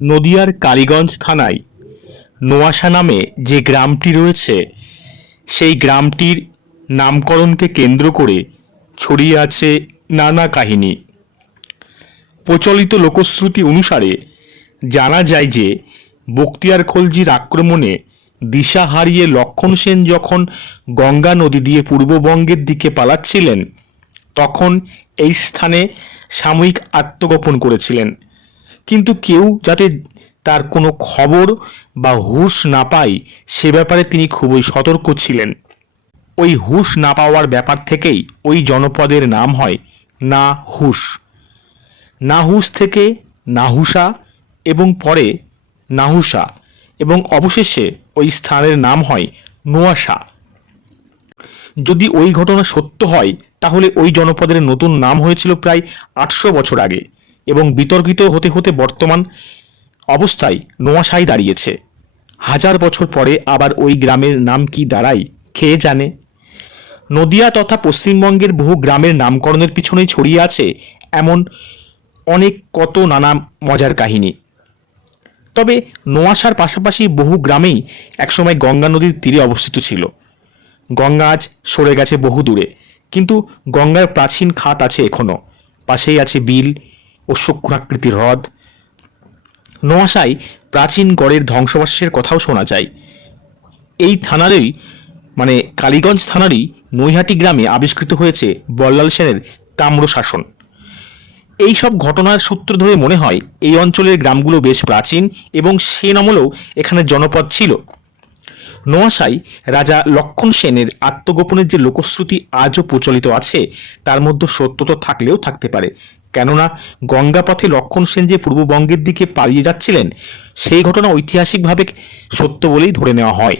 নদিয়ার কালীগঞ্জ থানায় নোয়াশা নামে যে গ্রামটি রয়েছে, সেই গ্রামটির নামকরণকে কেন্দ্র করে ছড়িয়ে আছে নানা কাহিনী। প্রচলিত লোকশ্রুতি অনুসারে জানা যায় যে, বক্তিয়ার খলজির আক্রমণে দিশা হারিয়ে লক্ষণ সেন যখন গঙ্গা নদী দিয়ে পূর্ববঙ্গের দিকে পালাচ্ছিলেন, তখন এই স্থানে সাময়িক আত্মগোপন করেছিলেন। কিন্তু কেউ যাতে তার কোনো খবর বা হুশ না পায়, সে ব্যাপারে তিনি খুবই সতর্ক ছিলেন। ওই হুশ না পাওয়ার ব্যাপার থেকেই ওই জনপদের নাম হয় না হুঁশ। নাহুস থেকে নাহুসা এবং পরে নাহুসা এবং অবশেষে ওই স্থানের নাম হয় নোয়াশা। যদি ওই ঘটনা সত্য হয়, তাহলে ওই জনপদের নতুন নাম হয়েছিল প্রায় আটশো বছর আগে। এবং বিতর্কিত হতে হতে বর্তমান অবস্থায় নোয়াশাই দাঁড়িয়েছে। হাজার বছর পরে আবার ওই গ্রামের নাম কি দাঁড়ায় খেয়ে জানে? নদিয়া তথা পশ্চিমবঙ্গের বহু গ্রামের নামকরণের পিছনেই ছড়িয়ে আছে এমন অনেক কত নানা মজার কাহিনী। তবে নোয়াশার পাশাপাশি বহু গ্রামেই একসময় গঙ্গা নদীর তীরে অবস্থিত ছিল। গঙ্গা আজ সরে গেছে বহু দূরে কিন্তু গঙ্গার প্রাচীন খাত আছে এখনও পাশেই আছে বিল ও শুক্রাকৃতির হ্রদ। নোয়াশায় প্রাচীন গড়ের ধ্বংসাবশেষের কথাও শোনা যায়। এই থানারই মানে কালীগঞ্জ থানারই নৈহাটি গ্রামে আবিষ্কৃত হয়েছে বল্লাল সেনের তাম্র শাসন। এই সব ঘটনার সূত্র ধরে মনে হয়, এই অঞ্চলের গ্রামগুলো বেশ প্রাচীন এবং সেন আমলেও এখানে জনপদ ছিল। নোয়াশাই রাজা লক্ষণ সেনের আত্মগোপনের যে লোকশ্রুতি আজও প্রচলিত আছে, তার মধ্যে সত্যতা থাকলেও থাকতে পারে। কেননা গঙ্গাপথে লক্ষণ সেন যে পূর্ববঙ্গের দিকে পালিয়ে যাচ্ছিলেন, সেই ঘটনা ঐতিহাসিকভাবে সত্য বলেই ধরে নেওয়া হয়।